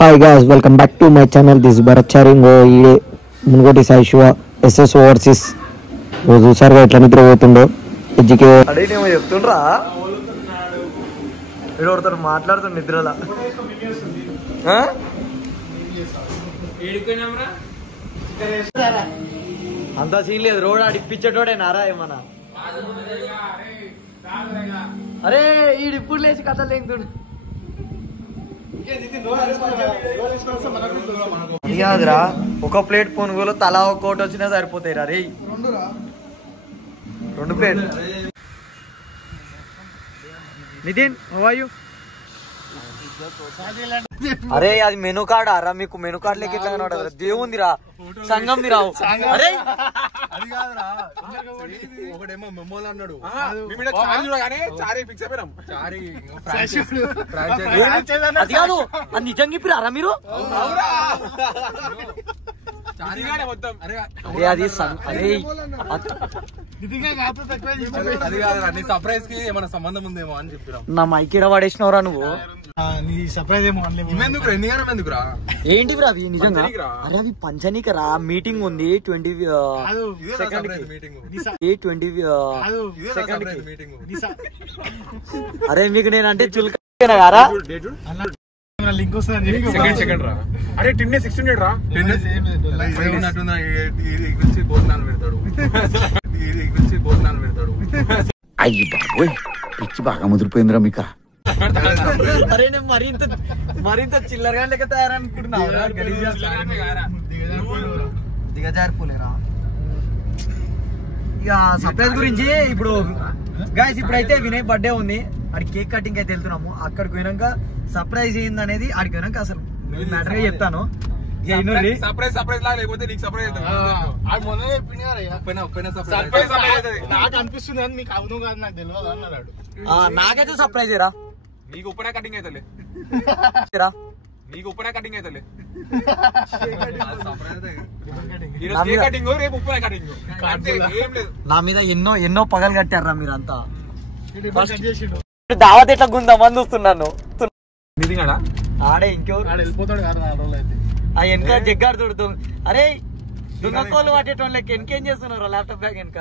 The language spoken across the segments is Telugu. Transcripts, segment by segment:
Hi guys, welcome back to my channel. This is Bharat Charingo. Munugoti Sai Shiva SS overseas చూసారుగా ఎట్లా నిద్రపోతుండో ఎడ్జికే అడిగినేమో చెప్తుండ్రా ఎవరితో మాట్లాడుతుండు నిద్రలా అంత సీన్ లేదు. రోడ్ ఆడిప్పించేటోడే నారా ఏమన్నా. అరే ఈడిప్పుడు లేచి కథలు లేకుంటుండు. కాదురా, ఒక ప్లేట్ పునుగులు తలా ఒక్కోటి వచ్చినా సరిపోతాయి రా. రే రెండు plate. Nitin, how are you? అరే అది మెనూ కార్డ్ ఆరా, మీకు మెనూ కార్డ్ లెక్క ఎట్లా కనబడదు? దేవుందిరా, సంఘం ది రావు. అరే అది కాదు, అది నిజంగా ఇప్పిరారా మీరు? సర్ప్రైజ్ కి ఏమైనా సంబంధం ఉందేమో అని చెప్పిరా. నా మైకిడ పడేసినవరా నువ్వు. ఎందుకురా ఏంటి బ్రా అవి నిజంగా? అరే అవి పంచనీకరా, మీటింగ్ ఉంది 20 అరే మీకు నేనంటే చులకరా. లింక్ వస్తుంది. అరే 10 days 16 రా భోజనాలు పెడతాడు. అయ్యి బాబోయ్, పిచ్చి బాగా ముదిరిపోయిందిరా మీక. అరే నేను మరింత చిల్లరగా లెక్క తయారనుకుంటున్నా. దిగజారిపోలేరా. ఇక సర్ప్రైజ్ గురించి ఇప్పుడు గైస్, ఇప్పుడైతే వినయ్ బర్త్డే ఉంది. ఆడికి కేక్ కటింగ్ అయితే వెళ్తున్నాము. అక్కడికి పోయినాక సర్ప్రైజ్ ఏంది అనేది ఆడికి పోయినాక అసలు మ్యాటర్ గా చెప్తాను. సర్ప్రైజ్ లాగా లేకపోతే నీకు సర్ప్రైజ్ నాకు అనిపిస్తుంది అని మీకు అవును కాదు నాకు తెలియదు అన్నాడు. నాకైతే సర్ప్రైజ్ రా. నీకు ఉప్పునే కటింగ్ అవుతలే, నీకు ఉప్పునే కటింగ్ అవుతలే. నా మీద ఎన్నో పగలు కట్టారా మీరంతా. దావత్ ఎట్లా గుందామని చూస్తున్నాను. ఆడే ఇంకెవరు వెళ్ళిపోతాడు కదా ఆ వెనక జగ్గాడు చూడుతుంది. అరే దున్నకోళ్ళు పట్టేటోళ్ళకి వెనకేం చేస్తున్నారు? ల్యాప్టాప్ బ్యాగ్ వెనక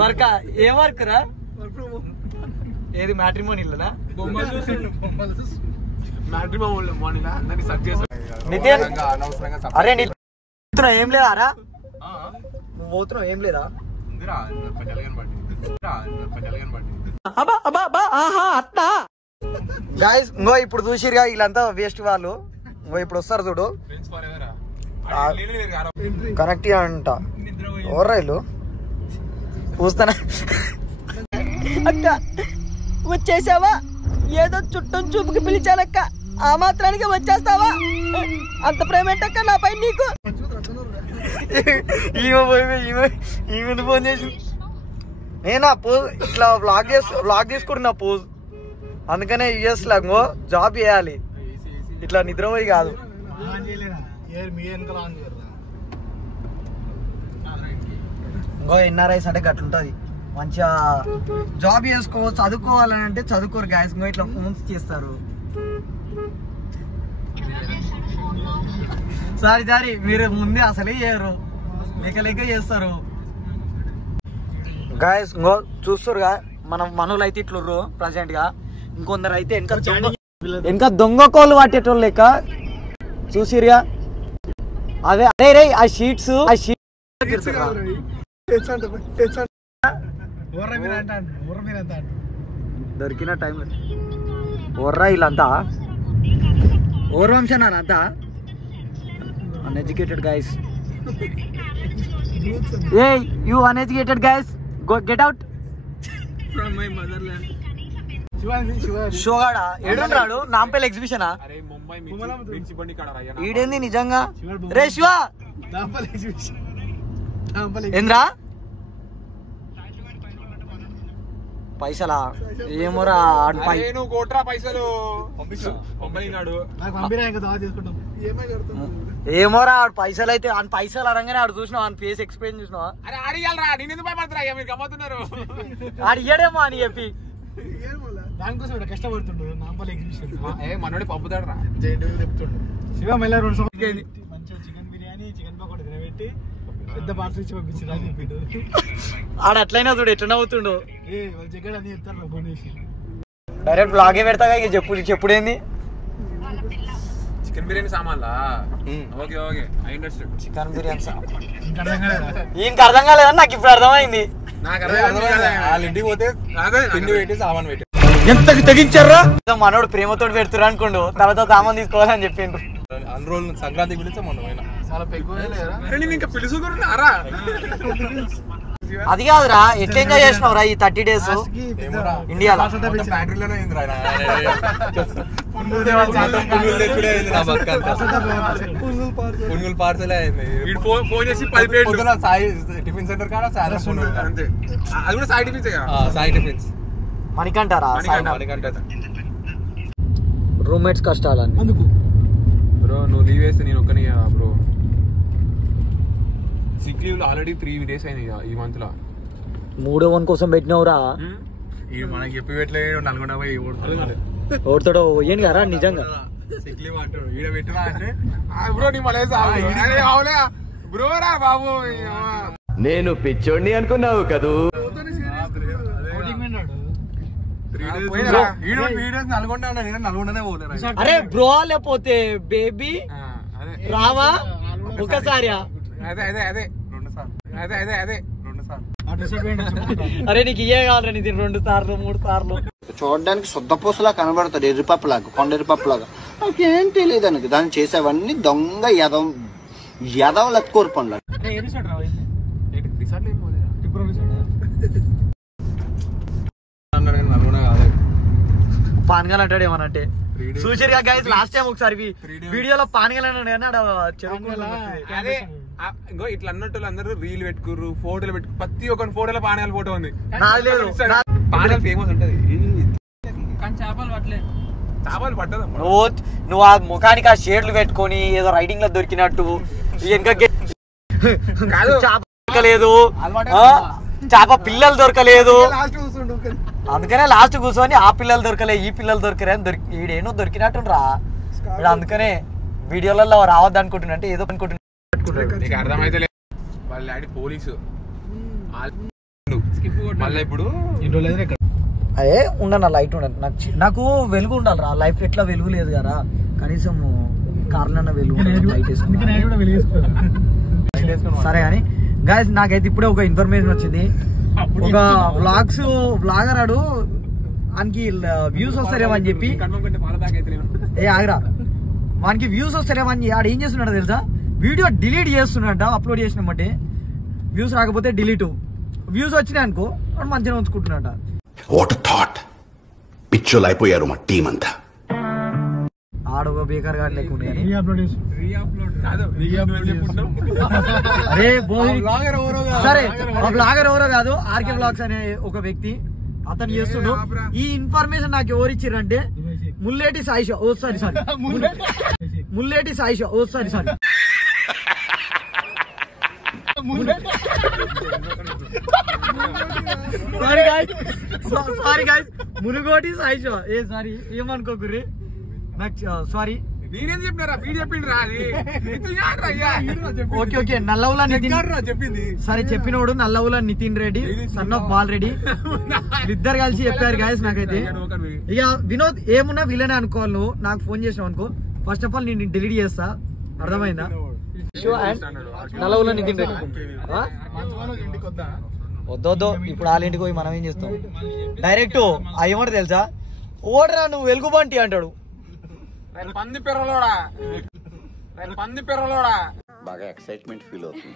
వర్క్. ఏం వర్క్ రా? ఏది మ్యాట్రిమోనీలోనా? నితిన్, అరే పోతున్నావు ఏం లేదా? నువ్వు పోతున్నావు ఏం లేదా? గాయ్స్ ఇంకో ఇప్పుడు చూసిరుగా వీళ్ళంతా వేస్ట్ వాళ్ళు. ఇప్పుడు వస్తారు చూడు, కనెక్ట్ అంట. ఎవరు వీళ్ళు? చూస్తానా? అక్క వచ్చేసావా? ఏదో చుట్టం చూపుకి పిలిచానక్క, ఆ మాత్రానికి వచ్చేస్తావా? అంత ప్రేమేంటక్క నాపై నీకు? ఈమె ఫోన్ చేసి నేనా పోజ్ ఇట్లా వ్లాగ్ తీసుకుంటున్నా పోజ్. అందుకనే యూఎస్ లాగో జాబ్ చేయాలి, ఇట్లా నిద్రపోయి కాదు. ఇంకో ఎన్ఆర్ఐస్ అంటే గట్లుంటది. మంచిగా జాబ్ చేసుకో, చదువుకోవాలని అంటే చదువుకోరు గాయస్. ఇంకో ఇట్లా ఫోన్స్ చేస్తారు. సారీ మీరు ముందే అసలే చేయరు, లేక చేస్తారు గాయస్. ఇంకో చూస్తురుగా మన మనోళ్ళు అయితే ఇట్లుర్రు ప్రజెంట్ గా. ఇంకొందరు అయితే ఇంకా దొంగ కోళ్ళు పట్టేటోళ్ళు లెక్క చూసిరుగా. అదే అదే రే ఆ షీట్స్ దొరికిన టైం ఓర్రా. వీళ్ళంతా ఓర్ వంశనా అంతా uneducated guys. Hey you uneducated guys, go get out from my motherland. షోగాడా ఏడున్నాడు? నాంపల్లి ఎగ్జిబిషనా? ఈడేంది నిజంగా? రే శివ ఏంద్రా పైసలా? ఏమోరా పైసలు ఏమోరా ఆడు పైసలు అయితే ఆ పైసలు అనగానే ఆడు చూసినావు, ఆ ఫేస్ ఎక్స్ప్రెషన్ చూసినావా? ఆడు ఇయ్యడేమో అని చెప్పి దానికోసం కష్టపడుతుండు. చేపలు ఎగ్జిబిషన్ మనోడి పంపుతాడు రా శివ మళ్ళీ 2 సంవత్సరాలు మంచిగా చికెన్ బిర్యానీ చికెన్ పకోడీ తినబెట్టి పెద్ద పార్సల్ ఇచ్చి పంపించారు అని చెప్పిండు. ఆడ అట్లయినా చూడు ఎట్లా నవ్వుతుండు. వాళ్ళు జగ్గడ అని చెప్తారు ఫోన్ చేసి డైరెక్ట్ బ్లాగే పెడతాగా ఇక చెప్పుడేంది చికెన్ బిర్యానీ సామాన్లా okay okay I understand chicken biryani ఇంకా అర్థం కాలేదా? ఈయనకి అర్థం కాలేదని నాకు ఇప్పుడు అర్థమైంది. నాకు వాళ్ళ ఇంటికి పోతే పిండి పెట్టి సామాన్ పెట్టి ఎంతకు తెగించారా? మనోడు ప్రేమతో పెడుతురు అనుకోండు తర్వాత సామాన్ తీసుకోవాలని చెప్పిండ్రు. అన్ని రోజులు సంక్రాంతి పిలిచా మొన్న చాలా పెగ్గు ఇంకా పిలుచుకున్నారా అది కాదురా ఎట్లా ఎంజాయ్ చేసినావురా ఈ 30 days ఇండియాలో? ఫ్యాక్టరీలోనే పునుగులు పార్సల్ అయింది. ఫోన్ చేసి 10 ప్లేట్లు సాయి టిఫిన్ సెంటర్ కాడ అంతే. అది కూడా సాయి టిఫిన్స్ సాయి టిఫిన్స్ మణికంటారా? మణికంట రూమ్మేట్స్ కష్టాలని అందుకు బ్రో నువ్వు లీవ్ వేస్తే నేను ఒక్కని bro sick leave already 3 days అయింది ఈ మంత్ లో. 3వ వన్ కోసం పెట్టినవురా? మనకి చెప్పి పెట్టలేదు నల్గొండ పోయి ఓడితోడో పోయాను కదా నిజంగా. సిక్ లీవ్ అంటాడు ఈడ పెట్టినా అంటే బ్రో నీ మళ్ళీ బ్రో రా బాబు నేను పిచ్చోడిని అనుకున్నావు కదూ. నల్గొండ నల్గొండనే పోలేరు. అరే బ్రో లేకపోతే బేబీ రావా ఒకసారి? అదే అదే అదే 2 సార్లు అదే అదే అదే 2 సార్లు. అరే నీకు ఇయ్యే కావాలని ఇది 2 సార్లు 3 సార్లు. చూడడానికి శుద్ధపూసలా కనబడతాడు, ఎర్రిపప్పులాగా, కొండ ఎర్రిపప్పులాగా. నాకేం తెలియదు అనకు దాన్ని చేసేవన్నీ దొంగ యదవల కోరు పనులు. పాన్గాలు అంటాడు ఏమనంటే చూసారు గైస్ లాస్ట్ టైం ఒకసారి వీడియోలో పాన్గాలు అన్నాడు కానీ అదే ఇంకో ఇట్లా అన్నట్టు అందరూ రీల్ పెట్టుకుర్రు ఫోటోలు పెట్టుకు ప్రతి ఒక్క ఫోటోలో పానీయాల ఫోటో ఉంది. పానీయాలు ఫేమస్ ఉంటది కానీ చేపలు పట్టదు. నువ్వు ఆ ముఖానికి ఆ షేడ్లు పెట్టుకొని ఏదో రైడింగ్ లో దొరికినట్టు చేప దొరకలేదు, చేప పిల్లలు దొరకలేదు, అందుకనే లాస్ట్ కూర్చొని ఆ పిల్లలు దొరకలే ఈ పిల్లలు దొరకలే అని ఈడేనో దొరికినట్టు రా. అందుకనే వీడియోలలో రావద్దు అనుకుంటున్నా అంటే ఏదో అనుకుంటున్నా. నీకు అర్థమైతే లేదు వాళ్ళ డాడీ పోలీసు మళ్ళీ ఇప్పుడు అదే ఉండను లైట్ ఉండను నాకు వెలుగు ఉండాలి రా. లైఫ్ ఎట్లా వెలుగు లేదు కదా, కనీసం కార్లన్న వెలుగు లైట్ వేసుకున్నా. సరే కానీ గైస్ నాకైతే ఇప్పుడే ఒక ఇన్ఫర్మేషన్ వచ్చింది. ఒక వ్లాగర్ ఆడు వానికి వ్యూస్ వస్తారేమని చెప్పి ఆగరా వానికి వ్యూస్ వస్తారేమని ఆడు ఏం చేస్తున్నాడో తెలుసా, వీడియో డిలీట్ చేస్తున్నాడ. అప్లోడ్ చేసినట్టే వ్యూస్ రాకపోతే డిలీట్, వ్యూస్ వచ్చినాయి అనుకో వాడు మంచిగా ఉంచుకుంటున్నాడ. వాట్ థాట్ పిచ్చోలు అయిపోయారు మా టీం అంతా. ఆడొక బేకర్ గాడు లేకుండా సరే బ్లాగర్ ఎవరో కాదు, ఆర్కే బ్లాగ్స్ అనే ఒక వ్యక్తి అతను చేస్తుండు. ఈ ఇన్ఫర్మేషన్ నాకు ఎవరు ఇచ్చారంటే ముల్లేటి సాయిషా. ఓ సారీ ముల్లేటి సాయిషా. ఓ sorry sorry guys Munugoti Saisha. Sorry ఏమనుకోకుర్రీ, సారీ. నేనేం చెప్పినారా వీడు చెప్పిండ్రా ఓకే ఓకే నల్లవుల నితిన్ చెప్పింది. సరే చెప్పినోడు నల్లవుల నితిన్ రెడ్డి సన్ ఆఫ్ బాల్ రెడ్డి ఇద్దరు కలిసి చెప్పారు గాయస్. నాకైతే ఇక వినోద్ ఏమున్నా వీళ్ళనే అనుకోవాలి. నువ్వు నాకు ఫోన్ చేసావు అనుకో ఫస్ట్ ఆఫ్ ఆల్ నేను డిలీట్ చేస్తా, అర్థమైందా? నల్లవుల నితిన్ రెడ్డి వద్దొద్దు ఇప్పుడు వాళ్ళ ఇంటికి పోయి మనం ఏం చేస్తాం డైరెక్ట్ ఏమంటారు తెలుసా, ఓడరా నువ్వు వెలుగుబంటి అంటాడు. పంది పిర్రలోడా బాగా ఎక్సైట్మెంట్ ఫీల్ అవుతుంది.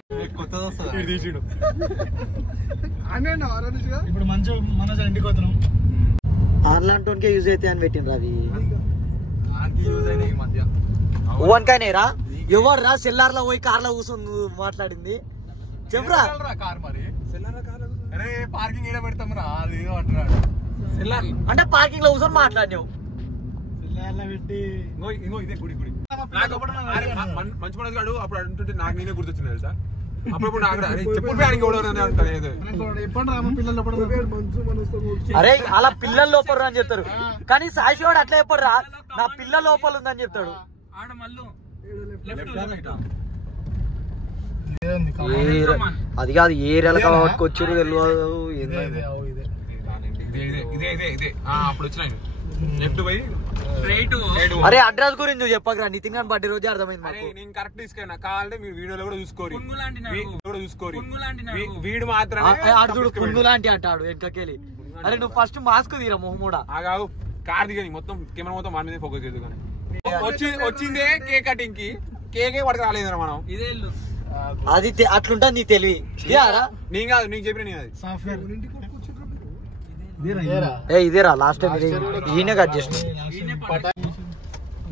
ఇప్పుడు మంచి మన ఇంటికి వస్తున్నాం. ఆర్లాంటోన్కే యూజ్ అయితే అని పెట్టిండ్రు అవి. ఓన్కాయనేరా ఎవరు రా సెల్లార్లో పోయి కార్లో కూర్చొని నువ్వు మాట్లాడింది చెప్పురా. పార్కింగ్ ఏడా పెడతాం రా అది అంటున్నాడు. అంటే పార్కింగ్ లో కూర్చొని మాట్లాడినావు. పెట్టి ఇదే గుడి మంచి మనసు గాడు అప్పుడు అంటుంటే నాకు నేనే గుర్తొచ్చింది తెలుసా. అప్పుడు నాకు చెప్పుడు ఆయనకి ఓడని అంటారు ఎప్పుడు రామ పిల్లలు అరే అలా పిల్లల లోపల అని చెప్తారు, కానీ సాయిషోడు అట్లా చెప్పడు రా, నా పిల్ల లోపల ఉందని చెప్తాడు. అది కాదు ఏరియాలో వచ్చారు తెలియదు. అప్పుడు వచ్చిన లెఫ్ట్ పోయి అరే అడ్రస్ గురించి చెప్పకరా, నితిన్ గారి బర్త్డే రోజు అర్థమైంది. నేను కరెక్ట్ తీసుకున్నా, కావాలంటే మీరు వీడియోలో కూడా చూసుకోరు, వీడు మాత్రమే ఆడుతుడు పుంగు లాంటి అంటాడు వెనకకెళ్ళి. అరే నువ్వు ఫస్ట్ మాస్క్ తీరా మొహమూడా. ఆగావు కార్ దిగని మొత్తం కెమెరా మొత్తం వాడి మీద ఫోకస్ చేయదు. కానీ వచ్చిందే కేక్ కటింగ్ కి, కేకే పడక రాలేదు మనం. ఇదే అది అట్లుంటది నీ తెలివి. నేను కాదు, నీకు చెప్పిన నేను అది సాఫ్ట్వేర్ ఇదేరా లాస్ట్ టైం ఈయన కట్ చేసిన.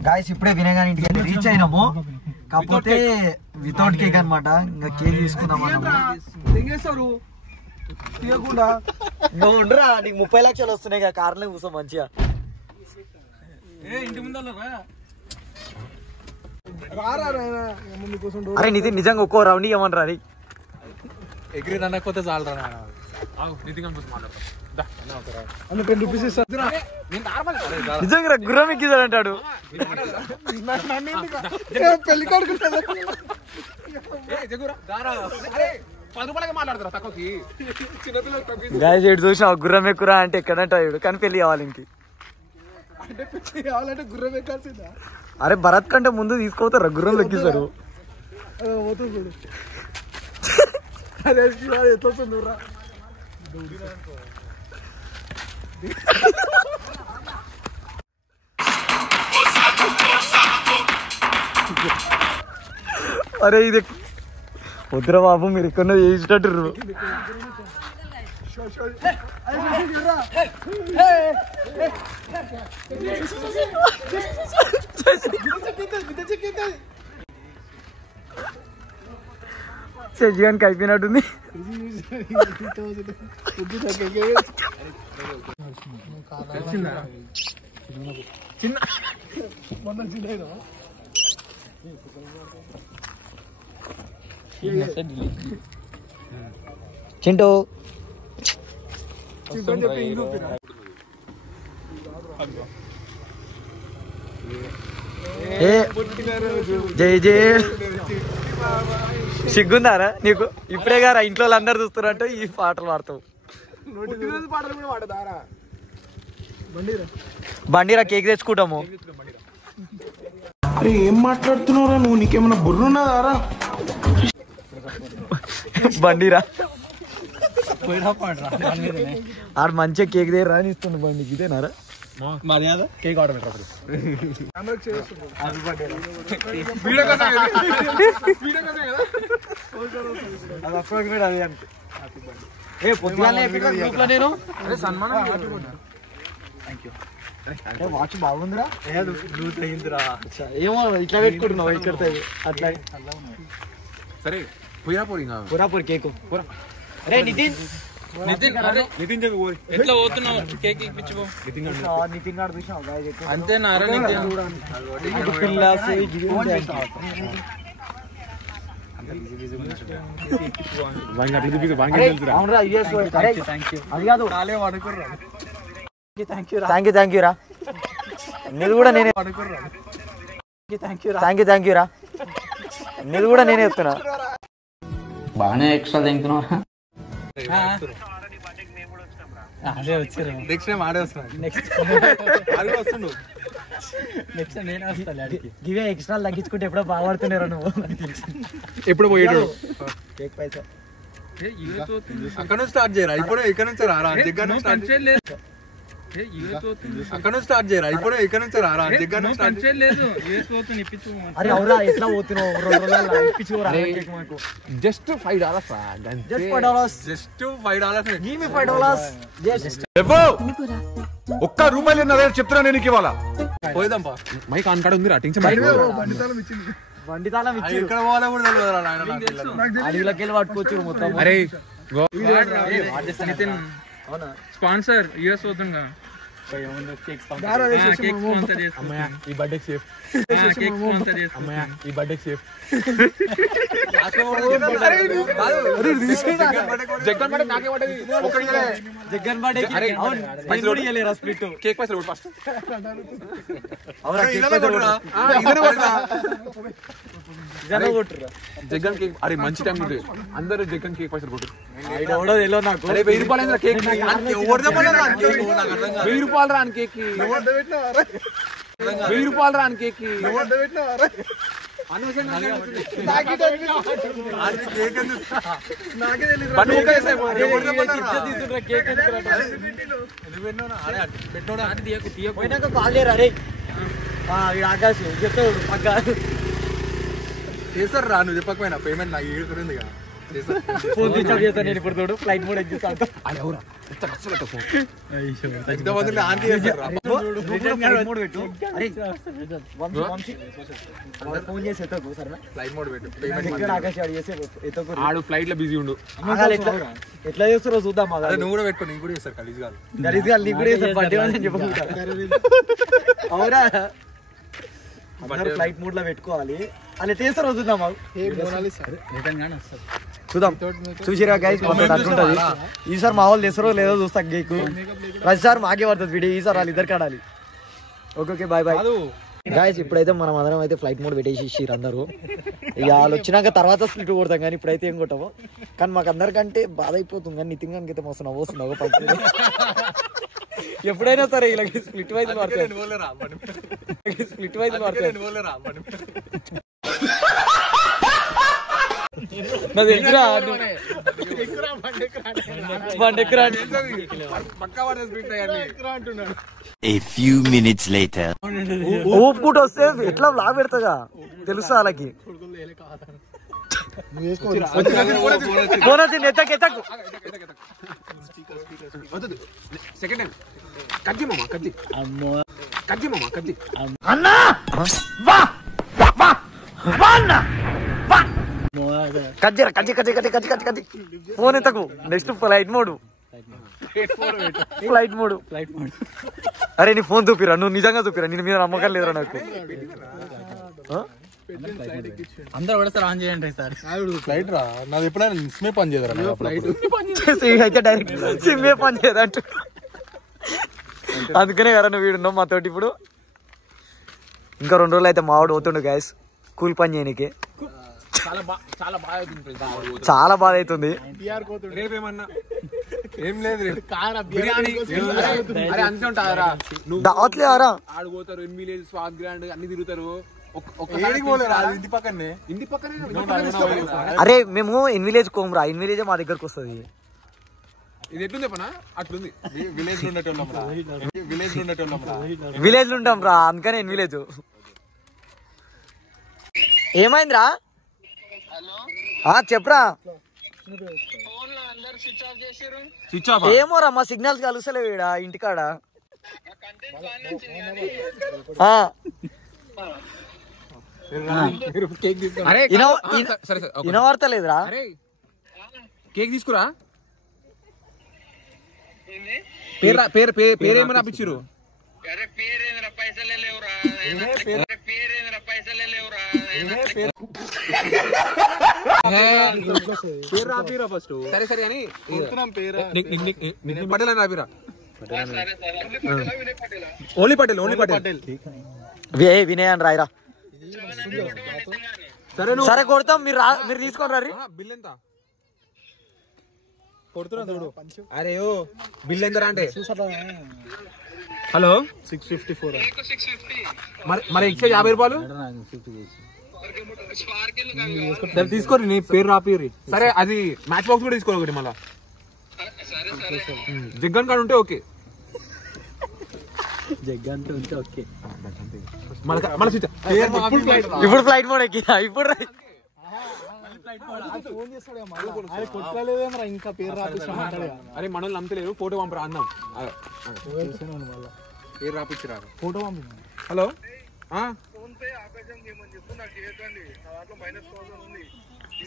గాయస్ ఇప్పుడే వినగానే ఇంటికి రీచ్ అయినాము, కాకపోతే వితౌట్ కేక్ అనమాట. ఇంకా కేక్ తీసుకుందాం నువ్వు ఉండరా, నీకు 30 లక్షలు వస్తున్నాయి కదా కార్లో కూర్చో మంచిగా. ఇంటి ముందు అరే నితిన్ నిజంగా ఒక్కో రౌండ్ ఇవ్వమనరా. అది ఎగ్రీ అనకపోతే చాలరా నితిన్ మాట్లాడతా. నిజంగా గుర్రం ఎక్కిదాడు అంటాడు. పెళ్లి కొడుకు గాయస్ ఎటు చూసినా గుర్రం ఎక్కురా అంటే ఎక్కడంటాడు, కానీ పెళ్లి కావాలి ఇంక. కావాలంటే గుర్రం ఎక్కాల్సిందా? అరే భరత్ కంటే ముందు తీసుకోతారా గుర్రం ఎక్కిస్తారు. అదే ఎట్లా అరే ఇది వద్దురా బాబు, మీరు ఇక్కడ చేసేటట్టు. జీవన్కి అయిపోయినట్టుంది. చింటూ జై జై సిగ్గుందారా నీకు? ఇప్పుడే గారా ఇంట్లో అందరు చూస్తారంటే ఈ పాటలు పాడతావు. బండిరా కేక్ తెచ్చుకుంటాము. అరే ఏం మాట్లాడుతున్నావురా నువ్వు? నీకేమన్నా బుర్రున్నదారా? బండిరా ఆడు మంచిగా కేక్ దగ్గర అని ఇస్తుండు బండికి. ఇదేనారా మర్యాద? కేక్ ఆర్డర్ పెట్టరు. వాచ్ బాగుందిరా. ఏమో ఇట్లా పెట్టుకుంటున్నావు ఇక్కడ అట్లా. సరే పురాపూరి పురాపూరి కేకు. అరే నితిన్ నితిన్ ఎట్లా పోతున్నావు? కేక్ ఇప్పించుకో. నితిన్ గారు చూసావు అంతేనారా? నితిన్ థ్యాంక్ యూ రా. నీది కూడా నేనే థ్యాంక్ యూ రా. నీది కూడా నేనే చెప్తున్నా. బాగానే ఎక్స్ట్రా తింటున్నావా? అదే వచ్చారు. నెక్స్ట్ టైం ఆడే వస్తున్నా. నెక్స్ట్ నేనే వస్తా. ఇవే ఎక్స్ట్రా తగ్గించుకుంటే ఎప్పుడో బాగుపడుతున్నారా నువ్వు? ఎప్పుడు పోయేటాడు కేక్ పైసా అక్కడ నుంచి స్టార్ట్ చేయరా? ఇప్పుడు ఇక్కడ నుంచి రారా? దగ్గర నుంచి స్టార్ట్ అక్కడ నుంచి స్టార్ట్ చేయరా? ఇప్పుడు ఇక్కడ నుంచి రారా? దగ్గర నుంచి స్టార్ట్ లేదు. అరే అవురా ఎట్లా పోతున్నావు? 2 రోజుల్లో ఇప్పించుకోరా కేక్ మాకు. Just $5. Just $5. Just $5. Give me $5. Just ఒక్క రూపాయలు చెప్తున్నా నేను ఇవాళ. పోయిదాంపా. మైక్ ఆన్ కాడ ఉంది రా. బండి తాళం ఇచ్చి ఇక్కడ పోవాలా కూడా తెలియదు. అడవిలోకి వెళ్ళి పట్టుకోవచ్చు మొత్తం. అరే నితిన్ స్పాన్సర్ యూఎస్ పోతుందా? ఈ బర్త్డే సేఫ్ అమ్మయ్య ఈ బర్త్డే సేఫ్ జగన్ బర్త్డే నాకే పడ్డది జగన్ బర్త్డే స్ప్లిట్ కేక్ పైసలు ఫస్ట్ జగన్ కేక్ అరే మంచి టైం ఉంటుంది అందరూ జగన్ కేక్ పైసలు కొట్టు నాకు అరే 1000 రూపాయలు కేక్ 1000 రూపాయలు రాని కేక్ 1000 రూపాయలు రాని కేక్ ఆకాశం చెప్తాడు పక్క చేస్తారు రా నువ్వు చెప్పకపోయినా పేమెంట్ నాకు ఏడుతుంది కదా ఫోన్ స్విచ్ ఆఫ్ చేస్తాను నేను ఇప్పుడు తోడు ఫ్లైట్ మోడ్ ఎగ్జిస్తాను ఫోన్ చేసి ఎత్తకు సరేనా ఫ్లైట్ మోడ్ పెట్టు ఆకాశ్ చేసి ఎత్తకు ఆడు ఫ్లైట్ లో బిజీ ఉండు ఎట్లా చేస్తారో చూద్దాం నువ్వు కూడా పెట్టుకో నీకు కూడా చేస్తారు గలీజ్ కాదు గలీజ్ గా నీకు కూడా చేస్తారు బర్త్డే అని చెప్పకుండా అవురా ఫ్లైట్ మోడ్ లో పెట్టుకోవాలి అలా చేస్తారో చూద్దాం చూద్దాం చూసిరా గైస్ అట్లుంటది ఈసారి మా వాళ్ళు తెస్తారో లేదో చూస్తా గేకు ప్రతిసారి మాకే పడుతుంది వీడియో ఈసారి వాళ్ళు ఇద్దరికి ఆడాలి ఓకే బాయ్ బాయ్ గాయస్ ఇప్పుడైతే మనం అందరం అయితే ఫ్లైట్ మోడ్ పెట్టేసి అందరూ ఇక వాళ్ళు వచ్చినాక తర్వాత స్ప్లిట్ కొడతాం కానీ ఇప్పుడైతే ఏం కొట్టాము కానీ మాకు అందరికంటే బాధ అయిపోతుంది కానీ నితిన్ గారికి అయితే మస్తు నవ్వుస్తున్నావు పక్కన ఎప్పుడైనా సరే ఇలా స్ప్లిట్ వైజ్ పడతాయి స్ప్లిట్ వైజ్ పడతాయి A few minutes later. ఊపుకుంటూ వస్తే ఎట్లా లాభ పెడతాగా తెలుసా వాళ్ళకి సెకండ్ టైం కజ్జి మామ కజ్జి కజ్జి మామ కజ్జి కజ్జి కజ్జి కజ్జి కజ్జి కజ్జి కజ్జి కజ్జి ఫోన్ ఎత్తకు నెక్స్ట్ ఫ్లైట్ మోడ్ అరే నీ ఫోన్ చూపిరా నువ్వు నిజంగా చూపిరా నేను మీద నమ్మకం లేదురా నాకు అందరూ కూడా సార్ ఆన్ చేయండి సార్ ఫ్లైట్ రా నాది ఎప్పుడైనా సిమ్మే పని చేయరా ఫ్లైట్ అయితే డైరెక్ట్ సిమ్మే పని చేయదంట అందుకనే కదా నువ్వు వీడున్నావు మాతోటి ఇప్పుడు ఇంకా 2 రోజులు అయితే మావాడు పోతుండు గైస్ కూల్ పని చేయనీకి చాలా బాధ అవుతుంది రేపేమన్నా ఏం లేదు బిర్యానీ అంతే ఉంటారా దావట్లేరా ఆడిపోతారు విలేజ్ స్వాగ్ గ్రాండ్ అన్ని తిరుగుతారు ఇంటి పక్కనే అరే మేము ఇన్ విలేజ్ కోమరా ఇన్ విలేజ్ మా దగ్గరకు వస్తుంది ఇది ఎట్లుంది పనా అట్లుంది విలేజ్ విలేజ్ లో ఉంటాం రా అందుకనే ఇన్ విలేజ్ ఏమైందిరా చెప్పరా ఏమోరా మా సిగ్నల్స్ కలుస్తలేవు ఈడ ఇంటికాడ వినవాడతలేదురా కేక్ తీసుకురా పేరేమో రాపించారు పేరు రాపిరా ఫస్ట్ సరే సరే అని పటేల్ అని రాపిరా ఓన్లీ పటేల్ వినయ్ అని రాయరా సరే కొడతాం మీరు తీసుకొని రీ బిల్ ఎంత కొడుతున్నా చూడు అరే ఓ బిల్ ఎంత అంటే హలో 654 మరి ఎక్స్ట్రా 50 రూపాయలు సరే తీసుకోరు నీ పేరు రాపిరి సరే అది మ్యాచ్ బాక్స్ కూడా తీసుకోవాలి ఒకటి మళ్ళా జగ్గన్ కార్డు ఉంటే ఓకే ఇప్పుడు ఫ్లైట్ మోడ్ ఎక్కినా ఇప్పుడు ఇంకా పేరు రాపిస్తా అరే మనల్ని నమ్మలేరు ఫోటో పంపరా అన్నాం పేరు రాపిచ్చిరా ఫోటో పంపి హలో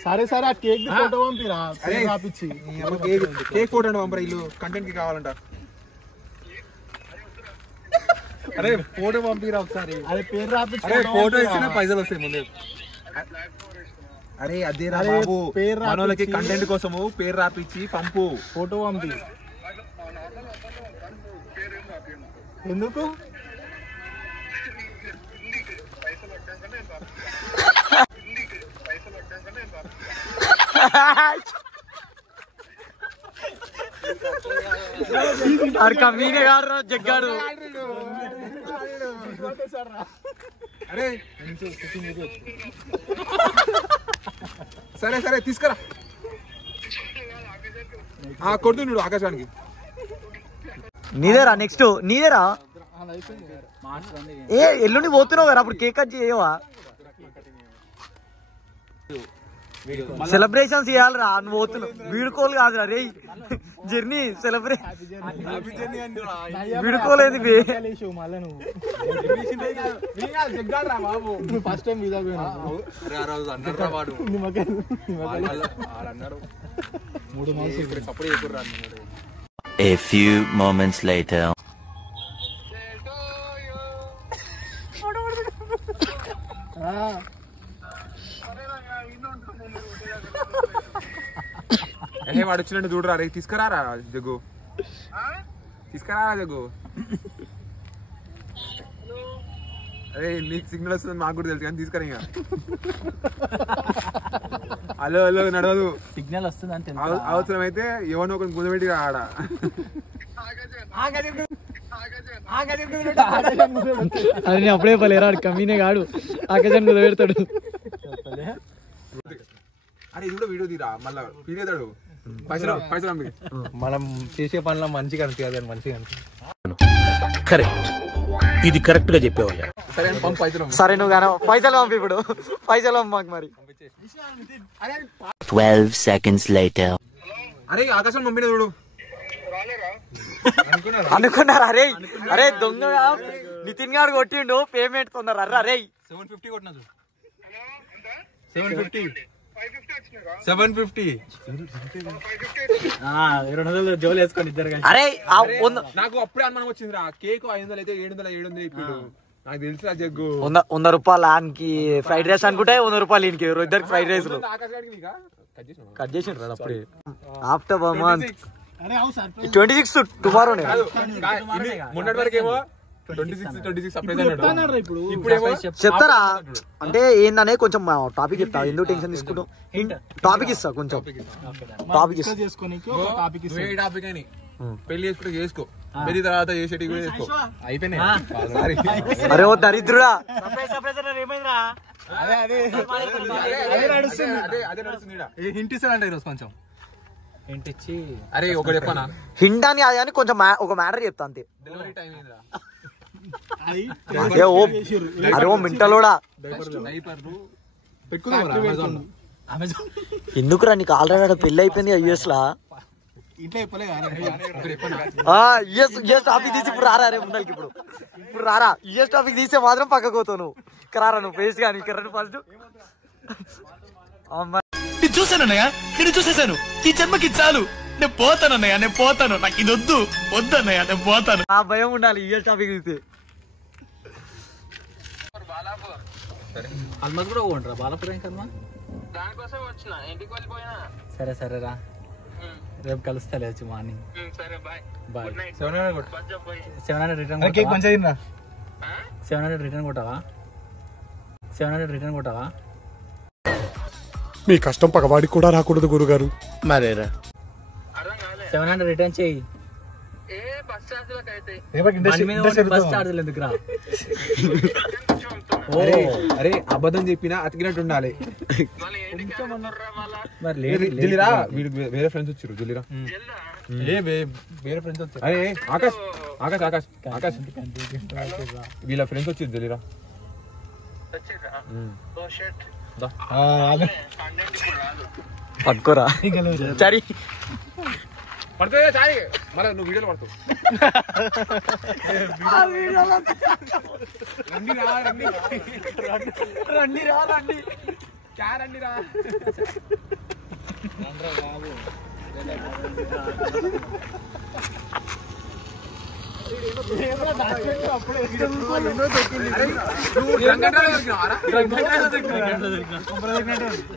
సరే సరే ఆ కేక్ ఫోటో పంపిరా రాపిచ్చి కేక్ ఫోటో పంపరా ఇల్లు కంటెంట్ కి కావాలంట అరే ఫోటో పంపిరా ఒకసారి. అదే పేరు రాపించు. అరే ఫోటో ఇచ్చినా పైసలు వస్తాయి ముందు. అరే అదే రా బాబు, మనోళ్ళకి కంటెంట్ కోసము పేరు రాపిచ్చి పంపు. ఫోటో పంపి. ఎందుకు? కమీనే గారు జగ్గాడు. అరే సరే సరే తీసుకురా. కొడుతున్నాడు ఆకాశానికి. నీదేరా నెక్స్ట్ నీదేరా. ఏ ఎల్లుండి పోతున్నావు కదా, అప్పుడు కేక్ కట్ చేయవా? సెలబ్రేషన్స్ చేయాలిరా, నువ్వు పోతున్నావు. వీడుకోలు కాదురా రే, జర్నీ సెలబ్రేట్. వీడుకోలేదు మళ్ళీ నువ్వు ఫస్ట్ టైం వీదా పోయినా. 3 months. A few moments later. వాడు వచ్చినట్టు చూడరా. రే తీసుకురారా జగ్గు, తీసుకురారా జగ్గు. అరే నీకు సిగ్నల్ వస్తుంది మాకు కూడా తెలుసు కానీ తీసుకురా. ఇంకా హలో హలో నడవదు, సిగ్నల్ వస్తుంది అంటే అవసరం అయితే ఎవరినో ఒకరిని గుంజబెట్టి ఆడ. అది నేను అప్పుడే పలేరాడు, కమీనే కాడు. ఆకాశాన్ని కుదబెడతాడు. అరే ఇది కూడా వీడియో తీరా, మళ్ళా వీడియోతాడు. పైసలు మనం చేసే పనిలో మంచిగా అనిపించదు, మంచిగా కరెక్ట్, ఇది కరెక్ట్ గా చెప్పేవయ్యా. సరే పంపు పైసలు. సరే నువ్వు కానీ పైసలు పంపి, ఇప్పుడు పైసలు పంపు మాకు మరి. 12 seconds later. అరే ఆకాశం పంపిన చూడు. అనుకున్నారా? అరే అరే దొంగ నితిన్ గారు కొట్టిండు పేమెంట్ తొందర. అర్రా అరే 750 కొట్టినా చూడు. 750 750 200 జోలు వేసుకొని ఇద్దరు కలిసి. అరే నాకు అప్పుడే అనుమానం వచ్చిందిరా. కేక్ 500 అయితే 700 ఇప్పుడు నాకు తెలుసు జగ్గు. 100 రూపాయలు ఆయనకి ఫ్రైడ్ రైస్ అనుకుంటే 100 రూపాయలు ఈయనకి, ఇద్దరికి ఫ్రైడ్ రైస్ కట్ చేసిండ్రు అప్పుడే. After 1 month 26 టుమారోనే. మొన్నటి వరకు ఏమో 26 సర్ప్రైజ్ అన్నాడు. ఇప్పుడేమో చెప్తారా అంటే ఏందనే కొంచెం టాపిక్ ఇస్తా, ఎందుకు టెన్షన్ తీసుకుంటాం. టాపిక్ ఇస్తా కొంచెం, టాపిక్ ఇస్తా. టాపిక్ అని పెళ్లి చేసుకుంటే చేసుకో, పెళ్లి తర్వాత చేసేటి కూడా చేసుకో. అయిపోయినాయి. అరే ఓ దరిద్రుడా, అదే నడుస్తుంది. హింట్ ఇస్తానంటే ఈరోజు కొంచెం ఏంటి ఇచ్చి. అరే ఒకటి చెప్పనా, హింట్ అని అది అని కొంచెం ఒక మ్యాటర్ చెప్తా అంతే. డెలివరీ టైం ఏందిరా. అరే ఓ మింటలోడా, ఎందుకురా నీకు ఆల్రెడీ పెళ్లి అయిపోయింది యుఎస్ లా. యుఎస్ టాపిక్ తీసి ఇప్పుడు రారా రే ముందరికి. ఇప్పుడు రారా, యుఎస్ టాపిక్ తీస్తే మాత్రం పక్కకు పోతావు నువ్వు. రారా నువ్వు ఫేస్ కానీ ఫస్ట్. నేను చూసానన్నయ్య, నేను చూసేసాను. ఈ జన్మకి చాలు, నేను పోతానన్నయ్య, నేను పోతాను. నాకు ఇది వద్దన్నయ్య, నేను పోతాను. ఆ భయం ఉండాలి యుఎస్ టాపిక్ తీస్తే. హల్మత్ కూడా పోండిరా బాలపురం కర్మ. సరే సరే రా, రేపు కలుస్తాలే వచ్చి మార్నింగ్. బాయ్. 700 రిటర్న్ కొట్టావా? 700 రిటర్న్ కొట్టావా? మీ కష్టం పగవాడికి కూడా రాకూడదు గురుగారు. మరేరా 700 రిటర్న్ చేయి. బస్ చార్జీలు ఎందుకురా? అరే అబద్ధం చెప్పినా అతికినట్టు ఉండాలి. మరి జల్లిరా, వేరే ఫ్రెండ్స్ వచ్చారు. జల్లిరా, వేరే ఫ్రెండ్స్ వచ్చారు. అరే ఆకాష్ ఆకాష్ ఆకాష్ ఆకాష్ వీళ్ళ ఫ్రెండ్స్ వచ్చారు. జల్లిరా పట్టుకోరా సరే. పడుతుంది చాయ్, మళ్ళీ నువ్వు వీడియోలో పడుతావు. రండి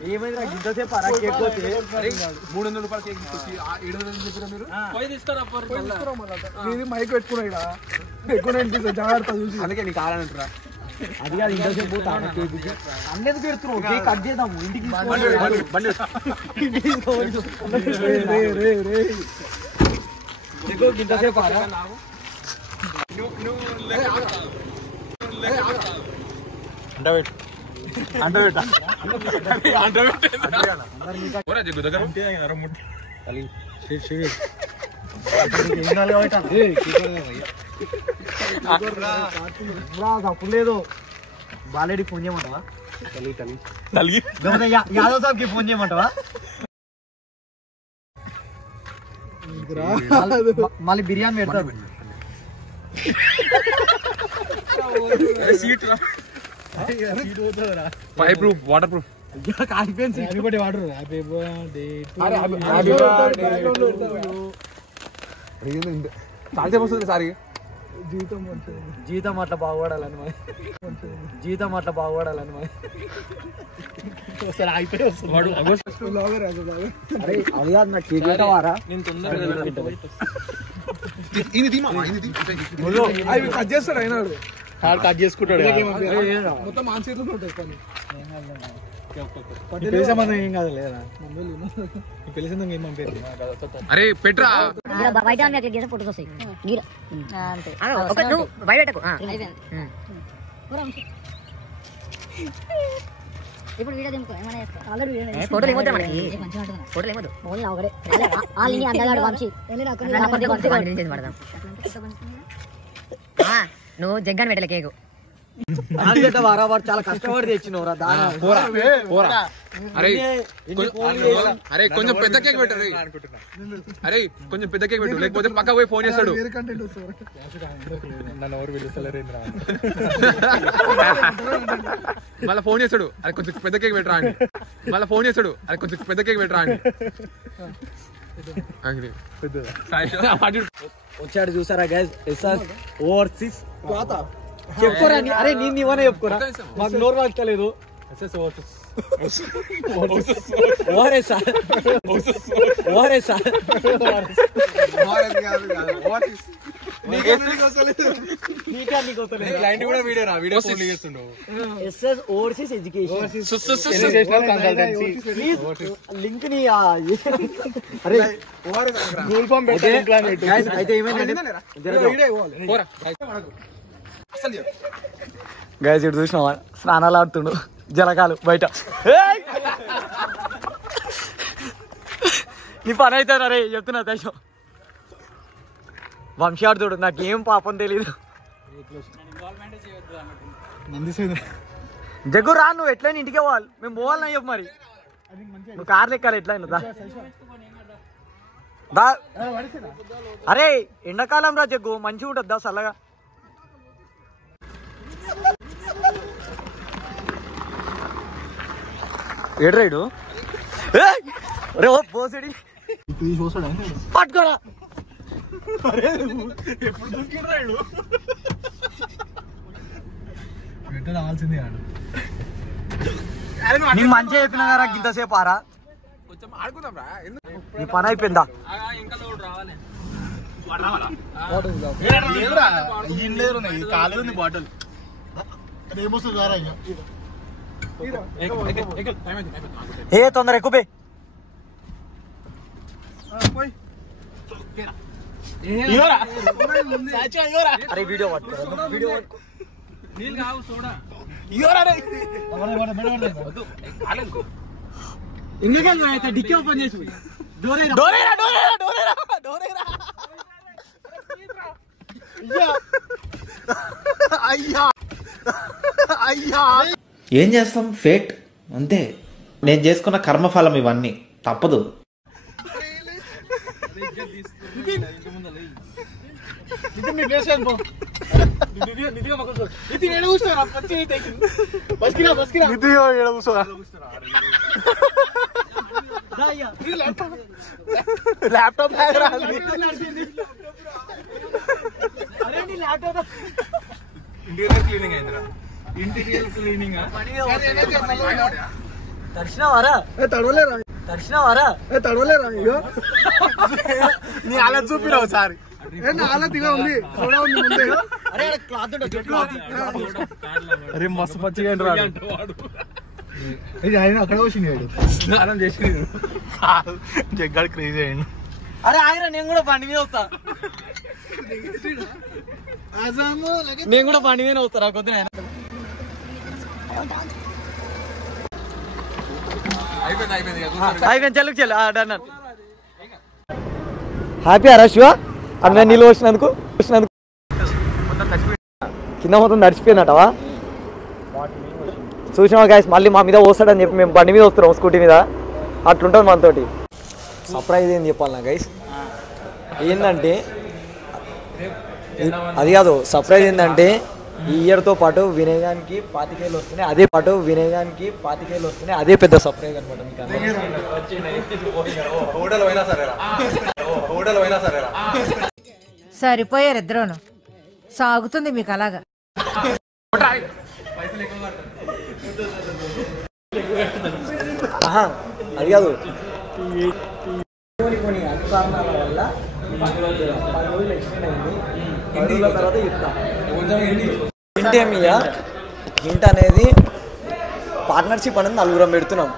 ఏమైంది ఇంతసేపు అరా కేక్ పోతే 300 రూపాయల కేక్ 700 చెప్పారా మీరు? ఇది మైక్ పెట్టుకున్నా ఎక్కువ జాగ్రత్త చూసి అందుకే నీకు కావాలంటారా? అది కాదు ఇంతసేపు పోతా కేక్ అన్నది పెడుతున్నావు కేక్ కట్ చేద్దాము ఇంటికి ఇంతసేపు అప్పుడు లేదు బాలేడి ఫోన్ చేయమంటావా యాదవ్ సాబ్కి ఫోన్ చేయమంటావా మళ్ళీ బిర్యానీ పెడతారు ఫైర్ ప్రూఫ్ వాటర్ ప్రూఫ్ చాలాసేపు వస్తుంది సారీ జీతం అట్లా బాగుపడాలని మరి అది కాదు నాకు కేక్ పెట్టవారా కట్ చేస్తాడు అయినాడు కట్ చేసుకుంటాడు మొత్తం మా చేతిలో ఉంటుంది పని ఏం కాదు లేదా తెలిసిందా ఏం పంపేది అరే పెట్రా బయట ఫోటోస్ వస్తాయి బయట ఇప్పుడు వీడియో దింపు ఏమైనా ఫోటోలు ఏమవుతాయి మనకి ఫోటోలు ఏమవుతుంది నువ్వు జగ్గాని పెట్టలే కేకు చాలా కష్టపడి తెచ్చినవరా అరే కొంచెం పెద్ద కేక్ పెట్టరు అరే కొంచెం పెద్ద కేక్ పెట్టు లేకపోతే పక్క పోయి ఫోన్ చేస్తాడు మళ్ళీ ఫోన్ చేస్తాడు అరే కొంచెం పెద్ద కేక్ పెట్టరా అండి కొంచెం పెద్ద కేక్ పెట్టరా అండి వచ్చాడు చూసారా గైస్ ఎస్ఆర్ ఓవర్సీస్ చెప్పుకోరా అరే నేను ఇవన్నీ చెప్పుకోరా మాకు నోరు వాడతలేదు ఓవర్సీస్ ఎడ్యుకేషన్ లింక్ ని అయితే ఏమైందండి గైస్ ఇటు చూసినావా స్నానాలు ఆడుతుండు జలకాలు బయట నీ పని అవుతాను రే చెప్తున్నా దేశం వంశీ ఆడుతుడు నాకేం పాపం తెలీదు జగ్గు రా నువ్వు ఎట్లయినా ఇంటికే పోవాలి మేము పోవాలని చెప్పు మరి నువ్వు కార్లు ఎక్కాలి ఎట్లయినా దా అరే ఎండాకాలం రా జగ్గు మంచిగా ఉంటుంది దా చల్లగా ఏడ్రైడు రే ఓ పోసిడి పట్టుకోరా నీ మంచిగా చెప్పినా కదా ఇంతసేపు ఆరా నీ పని అయిపోయిందా బాటిల్ ఏ తొందర ఎక్కువ అరే వీడియో ఇంకా డిక్కీ ఓపెన్ చేసి ఏం చేస్తాం ఫేట్ అంతే నేను చేసుకున్న కర్మఫలం ఇవన్నీ తప్పదు ల్యాప్టాప్ ఇంటీరియర్ క్లీనింగ్ అయిందిరా. ఇంటీరియర్ క్లీనింగ్ తడిచినావారా తడవలేరా తడిచినావారా తడవలేరా ఇగో నీ అలా చూపిరావు సారి అలా దిగా ఉంది ముందే. అరే క్లాత్ అరే మస్తు పచ్చిగా ఆయన అక్కడ వచ్చింది స్నానం చేసి జగ్గాడు క్రేజీ అయ్యండి. అరే ఆయన నేను కూడా బండి మీద వస్తా నేను కూడా బండి మీద వస్తారా కొద్దిన అయిపోయింది చెల్లు చెల్లు డన్ హ్యాపీ అరా శివ అన్న నీళ్ళు వచ్చినందుకు కింద మొత్తం నడిచిపోయిందటవా చూసినావా గాయస్ మళ్ళీ మా మీద వస్తాడని చెప్పి మేము బండి మీద వస్తున్నాం స్కూటీ మీద అట్లుంటుంది మనతోటి సర్ప్రైజ్ ఏంది చెప్పాలి నా గైస్ ఏంటంటే అది కాదు సర్ప్రైజ్ ఏంటంటే ఈ ఇయర్తో పాటు వినయానికి 25,000 వస్తున్నాయి అదే పెద్ద సర్ప్రైజ్ అనమాట మీకు సరిపోయారు ఇద్దరును సాగుతుంది మీకు అలాగా అది కాదు కొన్ని అన్ని కారణాల వల్ల 10 రోజులు ఎక్స్టెండ్ అయింది 10 రోజుల తర్వాత చెప్తా హింట్ అనేది పార్ట్నర్షిప్ అనేది 4 పెడుతున్నాం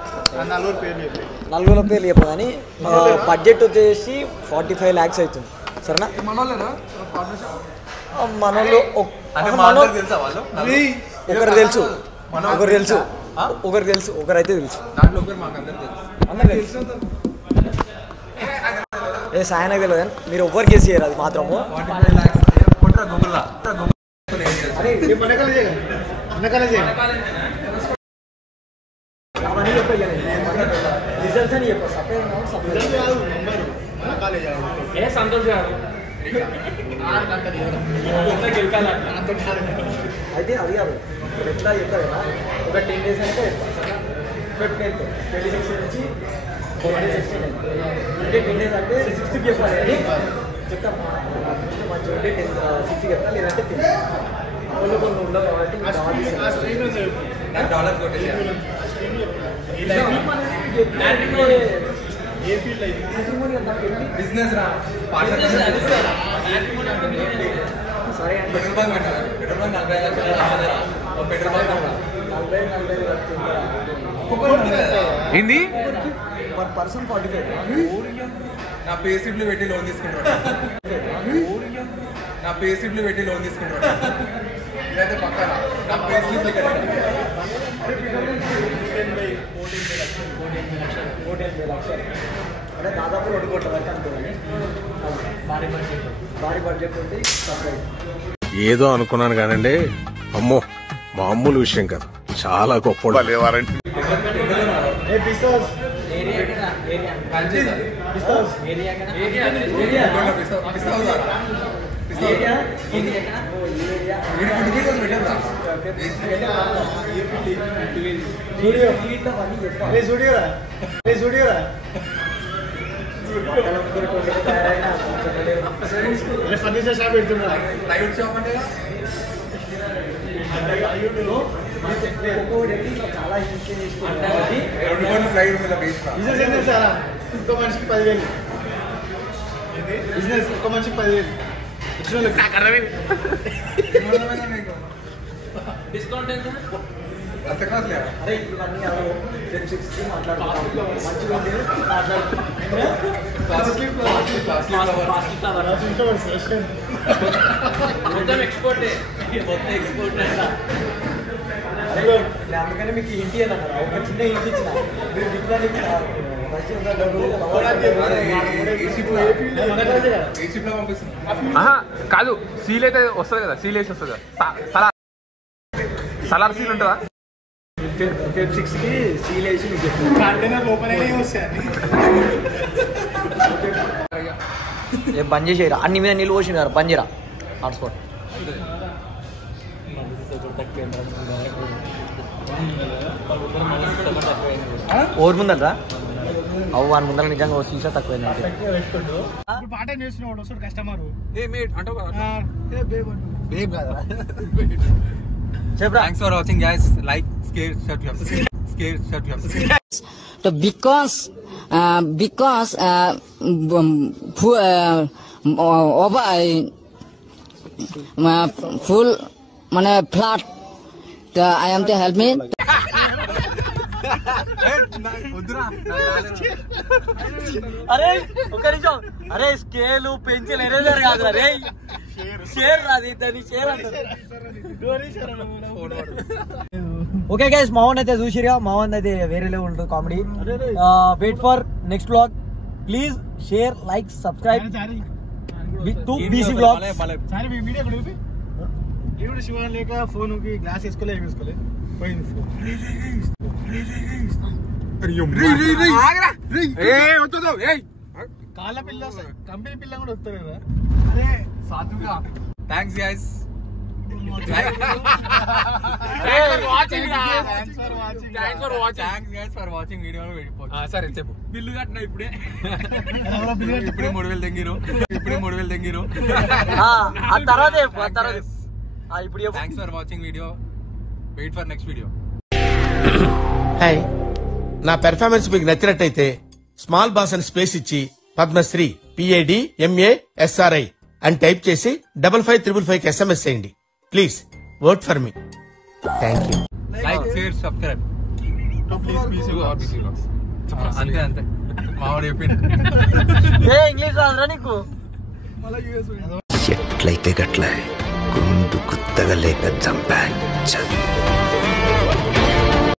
4 పేర్లు చెప్పు కానీ బడ్జెట్ వచ్చేసి 45 lakhs అవుతుంది సరేనా మనోళ్ళు ఒకరైతే తెలుసు ఏ సాయనకు తెలియదు కానీ మీరు ఎవ్వరు కేసు చేయరు అది మాత్రము రిజల్ట్స్ అని చెప్పు సంతోష్ గారు అయితే అది కాదు ఎట్లా చెప్తారు కదా ఒక 10 days అంటే 26 నుంచి 4 days ఎక్స్టెండ్ అంటే 10 days అంటే 6th చెప్పాలి అని చెప్తాం మంచిగా ఉంటే 6th చెప్తాను లేదంటే 10 కొన్ని ఉండవు కాబట్టి బిజినెస్ రా సరే ఏంది పర్ పర్సన్ 45 నా పే స్లిప్లు పెట్టి లోన్ తీసుకుంటాడు ఇదైతే పక్కన నా పే స్లిప్ అంటే దాదాపు 2 కోట్ల వరకు అనుకోవాలి భారీ బడ్జెట్ ఉంది సర్ప్రైజ్ ఏదో అనుకున్నాను కానండి అమ్మో మామూలు విషయం కాదు చాలా గొప్ప ఫర్నిచర్ షాప్ పెడుతున్నా ప్రైవేట్ షాప్ అంటే చాలా బిజినెస్ సారా ఇంకో మనిషికి 10,000 బిజినెస్ ఇంకో మనిషికి 10,000 డిస్కౌంట్ ఎంత అంత కాదులే అరే ఇవన్నీ ఫ్రెండ్షిప్స్కి మాట్లాడుతున్నాం మంచిగా అందుకని మీకు ఇంటి అన్నారు ఒక చిన్న ఇంటి ఇచ్చిన మీరు కాదు సీల్ అయితే వస్తుంది కదా సీల్ వేసి వస్తుంది కదా సలార్ సీల్ ఉంటుందా ఫెబ్ 6కి సీల్ వేసి మీకు బంద్ చేసేయరా అన్ని మీద నీళ్ళు పోసి కదా బంద్ చేయరా హాట్స్పాట్ ఓర్ ముందరా అవు వాని ముందర నిజంగా ఓ సీసా తక్కువైంది పెట్టుకోండు ఇప్పుడు పాట చేస్తున్నాడు వస్తాడు కస్టమర్ ఏ మేట్ అంటావు కదా బేబ్ కదా thanks for watching guys like scare shut because over full মানে flat I am to help me అరే ఒక నిమిషం అరే స్కేల్ పెన్సిల్ ఎరేజర్ కాదు రే షేర్ రాది దాన్ని షేర్ అంటారు ఓకే గైస్ మావన్ అయితే చూసిరా మావన్ అయితే వేరే లెవెల్ ఉంటుంది comedy wait for next vlog please share like subscribe to BC vlogs sorry మీ వీడియో కూడా చూపి ఇప్పుడు శివ లేక ఫోన్ కి గ్లాస్ వేసుకోలే పోయింది ఫోన్ కాళ్ళ పిల్ల కంపెనీ పిల్ల కూడా వస్తారు కదా అరే సాధుగా థ్యాంక్స్ గైస్ సరే చెప్పు బిల్లు కట్టినా ఇప్పుడే 3000 తెంగిరు ఆ తర్వాత ఇప్పుడు thanks for watching video wait for next video hi నా పెర్ఫార్మెన్స్ మీకు నచ్చినట్టయితే స్మాల్ బాస్ అని స్పేస్ ఇచ్చి పద్మశ్రీ PADMASRI అని టైప్ చేసి 55555 SMS చేయండి please work for me thank you like share subscribe అంతే మావాడు చెప్పింది ఇంగ్లీష్ రాదురా నీకు ఎట్లయితే గట్ల గుండు గుత్తగా లేక చంపాను